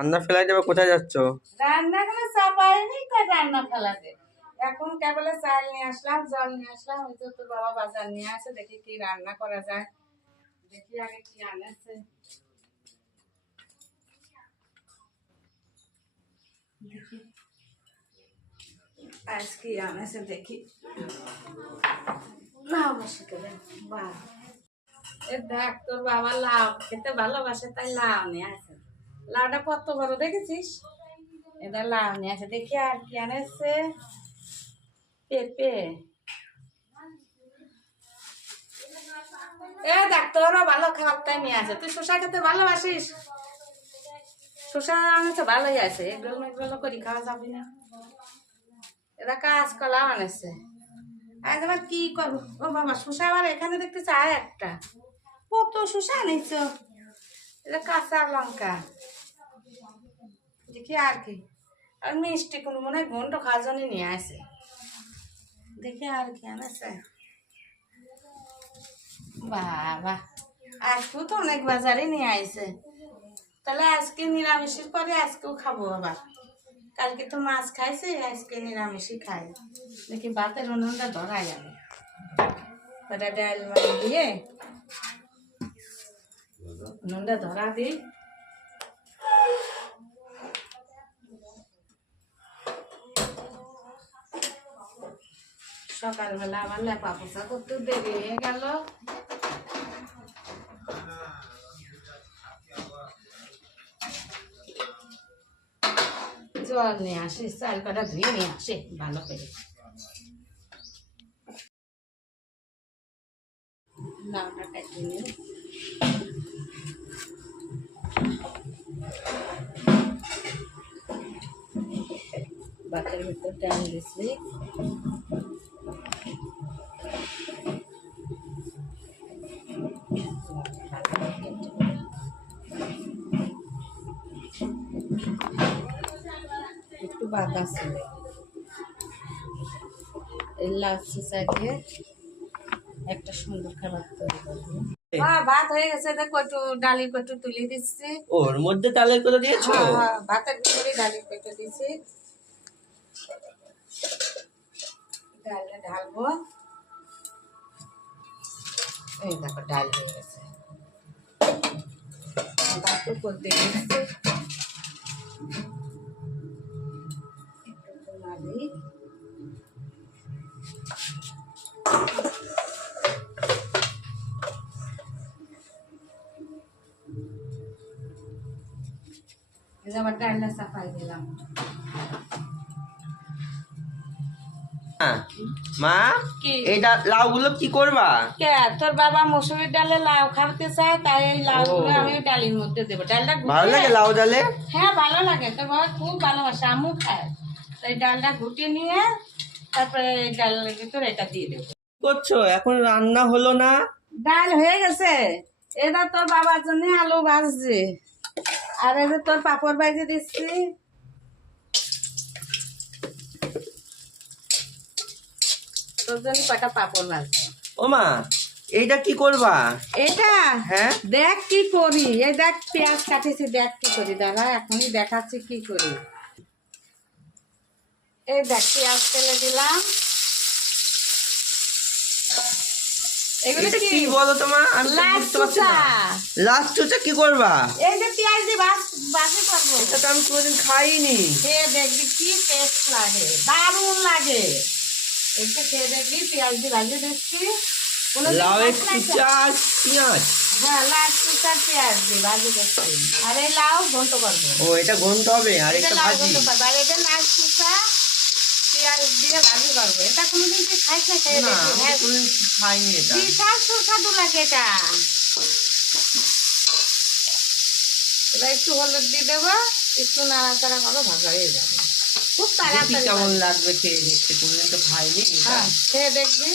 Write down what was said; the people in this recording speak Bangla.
রান্না ফেলাই দেবে, কোথায় যাচ্ছ? রান্না কোনো চাপাইনি, রান্না ফেলাতে এখন কেবলে চাল নিয়ে আসলাম, জল নিয়ে আসলাম। ওই তো তোর বাবা বাজার নিয়ে আসে, দেখি কি রান্না করা যায়। দেখি আগে কি আনেছে, দেখি আজ কি আনেছে দেখি। লাউ বসে গেলেন বা দেখ, তোর বাবা লাউ খেতে ভালোবাসে, তাই লাউ নিয়ে আসে। লাউটা কত বড় দেখেছিস? এটা লাউ নিয়ে আসে। দেখি আর কি আনেছে। পেঁপে, এ দেখ তোরও ভালো খাবার তাই নিয়ে আসে। তুই শসা খেতে ভালোবাসিস? শসা আনেছে, ভালোই আছে। এগুলো করি খাওয়া যাবি না। এটা কাঁচকলাও আনেছে। আজ আবার কি করবো? ও বাবা, শসা আবার এখানে দেখতে চাই একটা। কত শসা আনিস? এটা কাঁচা লঙ্কা। দেখি আর কি। আর মিষ্টি কোনো মনে হয় ঘন্ট খাওয়ার জন্য নিয়ে আসে। দেখি আর কি আনেছে। বাবা, আজকেও তো অনেক বাজারে নিয়ে আইছে। তাহলে আজকে নিরামিষের পরে আজকেও খাবো আবার। কালকে তো মাছ খাইছে, আজকে নিরামিষই খাই। দেখি ভাতের উনুনটা ধরাই আমি। ওটা ডাল মাছ দিয়ে উনুনটা ধরা দিই। সকালবেলা আমার লেপা পোছা করতে দেরি হয়ে গেল। জল নিয়ে আসি, চাল কটা ধুয়ে নিয়ে আসে ভালো করে। লাউটা কাটিয়ে নিই। ভাতের ভিতর ডাল দিচ্ছি। একটু বাদাম ছিল, এই লাচ্ছি দিয়ে একটা সুন্দর খাবার তৈরি করবো। হ্যাঁ, ভাত হয়ে গেছে। দেখো একটু ডালির কটু তুলে দিচ্ছি। ওর মধ্যে চালের কথা দিয়েছো? হ্যাঁ হ্যাঁ, ভাতের ভিতরে ডালির কটু দিচ্ছি। ডালটা ঢালবো। এই দেখো ডাল হয়ে গেছে। ভাত উপর দিয়ে দিচ্ছি। একটু নাড়ি। আবার ডালটা চাপাই দিলাম। মা, কি এই লাউ গুলো কি করবা? কে তোর বাবা মসুরির ডালে লাউ খাওয়াতে চায়, তাই এই লাউ গুলো আমি ডালের মধ্যে দেবো। ডালটা ভালো লাগে লাউ ডালে? হ্যাঁ ভালো লাগে, তোর বাবা খুব ভালোবাসে, আমু খায়। তাই ডালটা ঘুটিয়ে নিয়ে তারপরে ডালের ভিতরে এটা দিয়ে দেবো। করছো এখন? রান্না হলো না? ডাল হয়ে গেছে। এটা তোর বাবার জন্য আলু ভাজছি, আর এই যে তোর পাপড় ভাজে দিচ্ছি। তোর জন্য কটা পাপড় ভাজছি। ও মা, এইটা কি করবা? এটা হ্যাঁ, দেখ কি করি। এই দেখ পেঁয়াজ কাটেছি, দেখ কি করি। দাদা এখনই দেখাচ্ছি কি করি। এই দেখ পেঁয়াজ তেলে দিলাম। এগুলো কি বলো তোমার? লাস্ট চুচা। লাস্ট চুচা কি করবা? এই যে পেঁয়াজ দিয়ে ভাজি করবো। এটা তো আমি কোনোদিন খাইনি। খেয়ে দেখবি কি টেস্ট লাগে, দারুণ লাগে। এটা খেয়ে দেখবি, পেঁয়াজ দিয়ে ভাজি দিচ্ছি। লাউয়ের চুচা আর পেঁয়াজ? হ্যাঁ, লাউ চুচা পেঁয়াজ দিয়ে ভাজি দিচ্ছি। আর এই লাউ ঘন্ট করবো। ও, এটা ঘন্ট হবে আর এটা লাউ ভাজি? ঘন্ট করবো। আর এটা লাউ চুচা পেঁয়াজ দিয়ে ভাজি করবো। এটা কোনোদিন তুই খাইস না? খেয়ে না, দেখবি। আমি কোনোদিন খাইনি এটা। বিশাল সুস্বাদু লাগে এটা। এবার একটু হলুদ দিয়ে দেবো, একটু নাড়াচাড়া করো, ভাজা হয়ে যাবে। খুব তাড়াতাড়ি। কেমন লাগবে খেয়ে দেখতে, কোনোদিন তো খাইনি। হ্যাঁ, খেয়ে দেখবি।